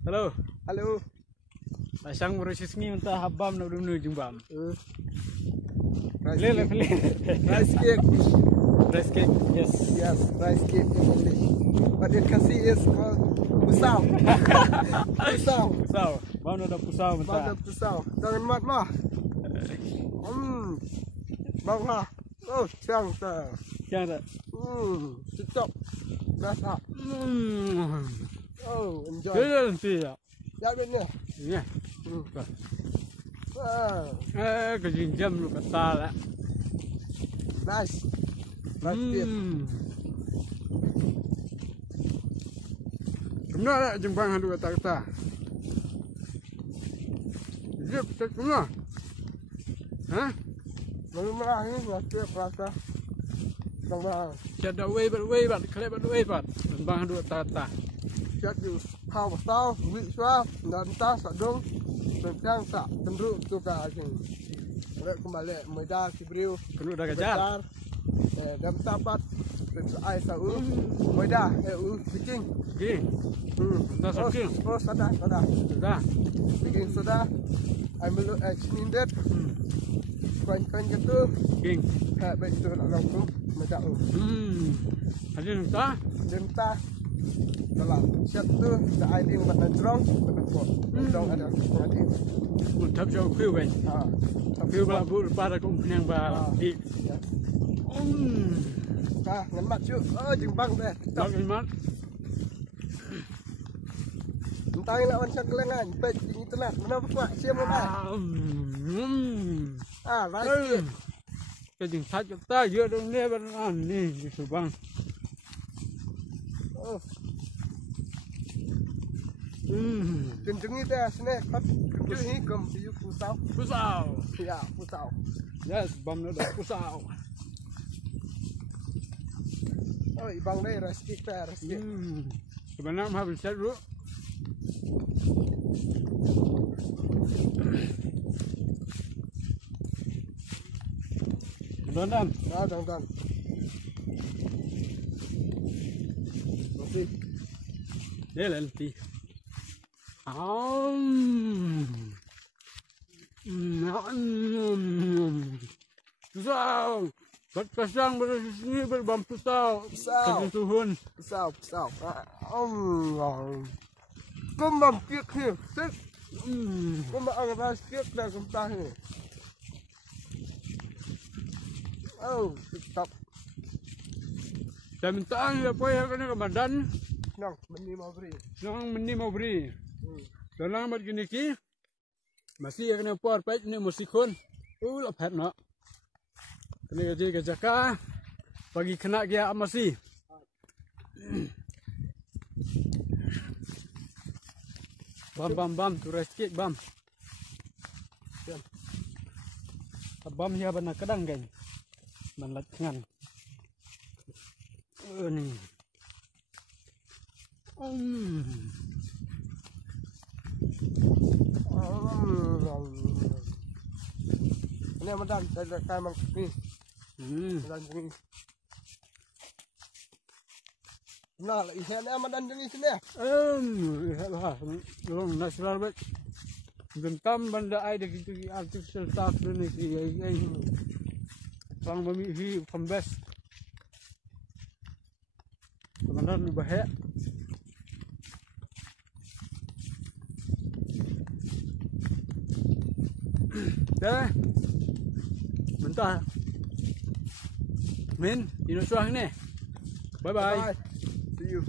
Halo. Halo. Pasang merusis ni mentah habam nak dulu jumbam. Rice cake. Rice cake. Rice cake. Yes. Yes, rice cake in English. But in Kasi is called pusau. Pusau. Pusau. Mana ada pusau mentah? Mana pusau? Jangan mat mah. Bang ha. Oh, siang ta. Siang tak? Cocok. Rasa. Oh, enjoy. Dia nanti ya. Ya benar. Ya. Kejinjam lu kata lah. Nice. Rice cake. Kena tak jembang handu kata-kata? Jep, tak kena. Hah? Baru merah ni rice rasa. Bang. Jadi way bat, kelep way bat. Jembang handu kata-kata. Jadi kau tahu, wiswa dan tas sadung tentang tak tendru tu kan. Kalau kembali muda kibriu. Kena dah kejar. Dan tapat air sau muda bikin. Gini. Dah sakit. Oh sudah. Dah. Bikin sudah. Ambil cindet. Kain gitu. Gini. Baik tu nak langsung muda. Ada entah. Jenta. Dalam siap tu the ID buat najrong betul. Najrong ada pengadil. Untuk jauh kau kan. Kau balap pada kau yang balap di. Ngan mat cu. Oh jembang deh. Tak mat. Entah nak macam kelengan. Pet internet. Mana buat siap mana? Right. Kejing tak kita je dong ni beran ni di Subang. Oh. Kencing itu snack. Kencing ni kem piu pusau. Pusau. Ya, pusau. Yes, bam ada pusau. Oh, ibang deh restik teh restik. Sebenarnya mah bisa dulu. Dondan. Dondan. Masih. Dia lelaki. Pusau. Berkasang bersini berbam pusau. Kesuhun. Pusau. Kembang kiek ni. Set. Kembang agak kiek dah kembang ni. Oh, stop. Saya minta apa yang kena ke badan. Nang, meni mau beri. Nang meni mau beri. Dalam mat gini ki. Masih kena por pet ni musikun. Lapet nak. Kena kerja jaka. Pagi kena dia masih. Bam tu rescue bam. Bam ya benar kadang kan. Manlat ngan. Ni. Ini madan saya kayak mang ni. Madan ni. Nah, ikan ni madan ni sini. Lah, long natural bet. Gentam benda ai gitu artificial stuff ni ki. Orang memilih pembes. Kemudian bahaya. Dah. Mentah. Min, ino suang ni. Bye bye. See you.